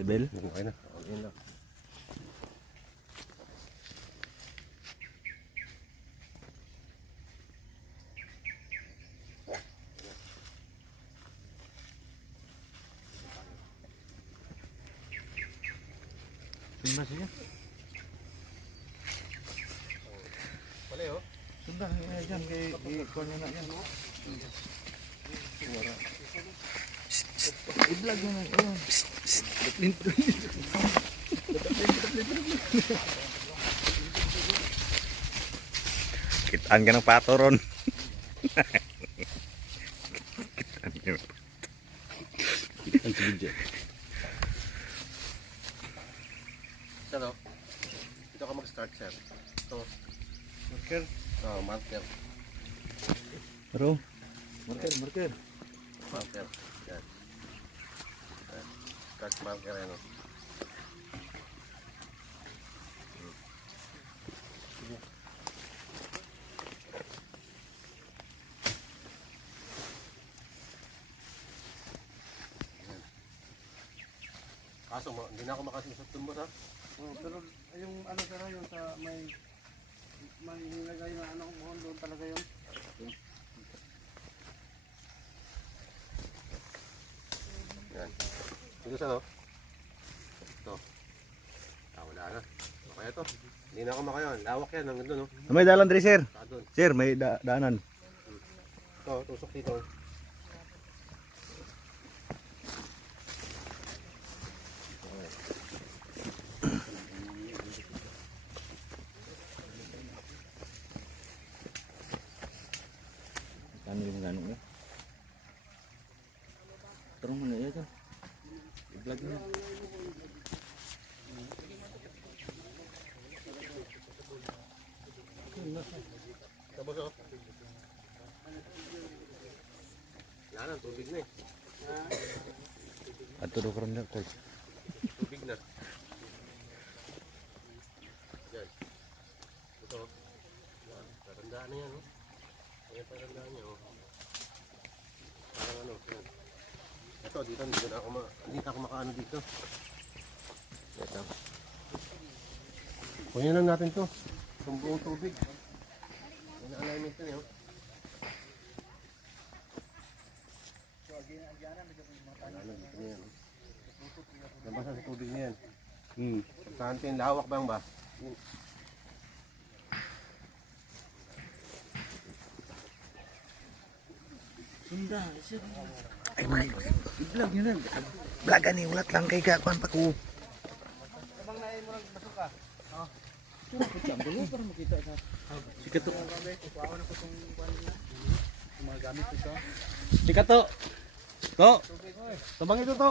Level? Okay na. Okay na. Tingnan siya. Pala yun. Sundan nga dyan kay i-call nyo na yan. I-vlog nyo na. Ayun. Kitaan ka ng pato ron. Kitaan ka ng Ang sige Sir, oh. Dito ka mag-start, sir. Ito. Marker? Oo, marker. Bro. Marker, marker. Marker. Marker, ano. Kaso, hindi na ako makasusot dun boss, ha? Oh, pero yung ano sir, yung sa may may nilagay na ano mohon doon talaga yun. Yan. Dito sa, no? Ito. Ah, wala na. Okay ito. Hindi na ako makayon. Lawak yan, hanggang doon, no? May dalan diri sir. Saka doon. Sir, may da daanan. Ito, tusok dito. Kami yung ganun eh. Tarong mo na ito. I-vlog nyo. Tapos. Wala na, tubig na eh. At turo ko rin na ito. Tubig na. Yan. Ito. Yan. Tatandaan na yan, oh. Ayan, tatandaan niya, oh. Parang ano, yan. Ito, dito, hindi na ako, ma hindi na ako makaano dito. Ito. Kunin lang natin to. Itong buong tubig. Yan ang alignment na niya, oh. Na dito na yan, oh. Nabasa sa tubig na yan. Hmm. Yung lawak bang ba? Sunda, sir. Ay, may. I-vlog nyo na. Vlogan ni, ulat lang kay kakuan pa ko. Abang na mo lang para makita sa. Sikat to. Kuwawa na ko niya. Yung mga gamit ito. Sikat to. To. Ito to.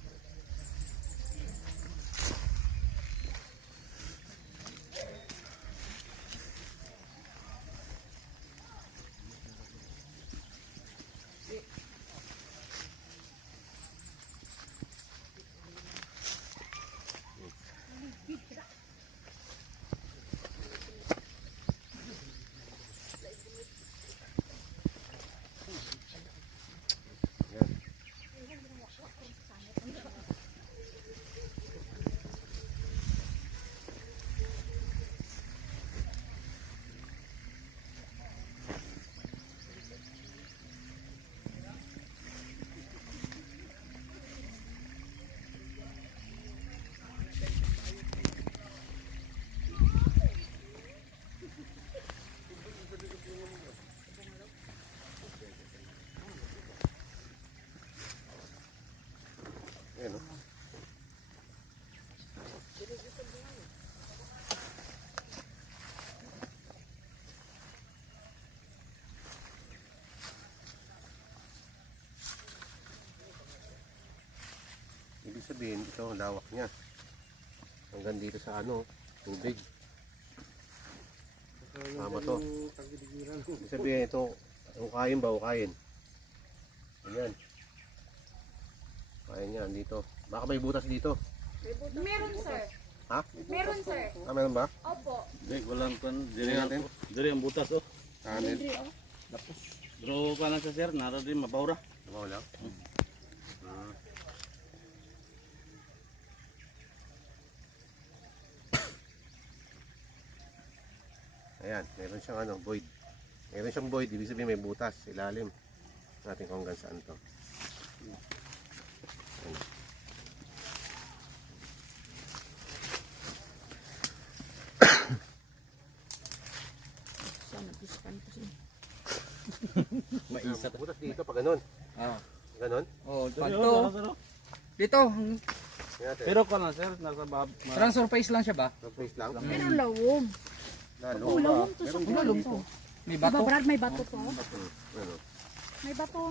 Ayan, oh. Ibig sabihin, ito ang lawak niya. Hanggang dito sa ano, tubig. Tama to. Ibig sabihin, ito, ukayin ba, ukayin? Ayan. Ayan yan, dito. Baka may butas dito. Meron, sir. Ha? Meron, sir. Ah, meron ba? Opo. Hindi, walang kan. Diri natin. Diri ang butas oh. Kanin. Pero pa lang sa sir, nara din mabawra. Wala? Hmm. Ayan, meron siyang ano, void. Meron siyang void, ibig sabihin may butas, ilalim. Natin kung hanggang saan to. Ayan. May isa butas dito pag ganun. Ah. Ganun. Oh, panto. oh, nara. Dito. Pero ka lang sir, nasa bab. ma- transfer face lang siya ba? Place lang. Pero lawom. Lalo. Lawom to sa Meron to. May Diba, bato. Brad, may bato to. May bato.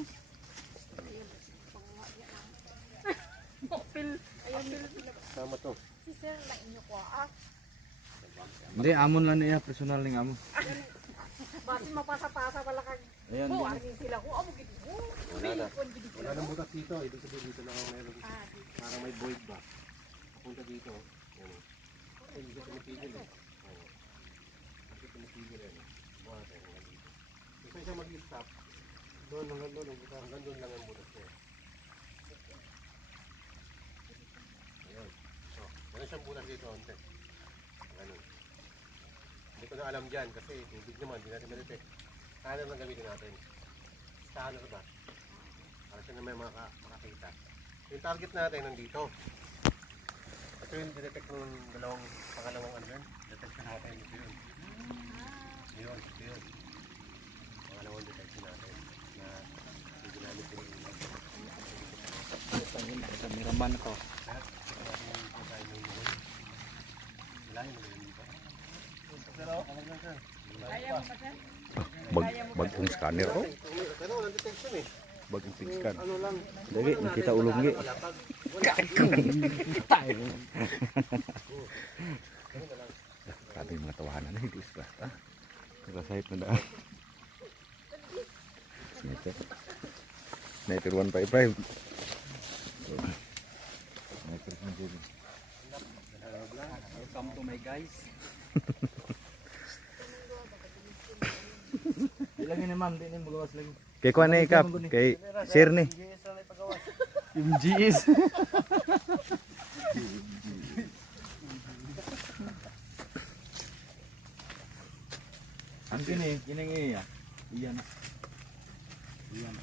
Sama to. Si sir, na inyo ko ah. Hindi, amon lang niya, personal ning amon. Basi mapasa-pasa wala kang Ayan, Oh, din. arnin sila ko. Amo gidi mo. Wala na. Wala nang butas dito. Ibig sabihin dito lang ang meron. Ah. Parang may void ba? Papunta dito. Yan. Ay, hindi ka tumipigil eh. Tumipigil eh. Buhat eh. hanggang dito. Gusto siya mag-stop. Doon, hanggang doon. Hanggang doon lang ang butas niya. Ayun. So, meron siyang butas dito. Onte. Ganun. Hindi ko na alam dyan kasi tubig naman. Hindi natin malite. Scanner lang gamitin natin. Scanner ba? Para siya na may maka, makakita. Yung target natin nandito. Ito yung dinetect ng dalawang, pangalawang ano yun. Detection natin. Ito yun. Yun, ito yun. Pangalawang detection natin. Na yung ginamit ko yung Kameraman ko. lahat. Ito natin yung design ng yun. Wala yun. Yun dito. Pero, ano na siya? Kaya mo pa sir? Bag, bagong scanner oh. Pero walang detection eh. Bagong sig scan. Ano lang. Dali, nakita ulong gi. Wala pag. Sabi yung mga tawanan na hindi sa ah. Nakasahit na daan. Sniper. Sniper 155. Sniper 155. Welcome to my guys. Ilangin naman, di na magawas lagi. Kay kuha na ikap. Kay share ni. Yung Ang kini, kining iya. Iyan. Iyan.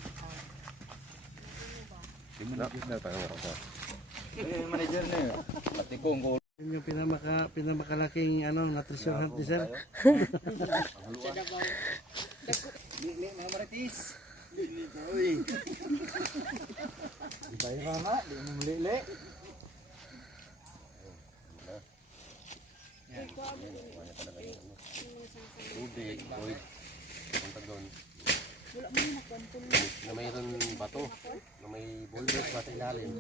Eh, manager na yun. Pati kong ko. Yun yung pinamaka, pinamakalaking ano, nutrition hunt ni sir. Lili, mga maritis. Lili, boy. Ibay ka nga, di mo lili. Tubig, void. Punta doon. Na mayroon bato. Na may bulbos ba sa ilalim.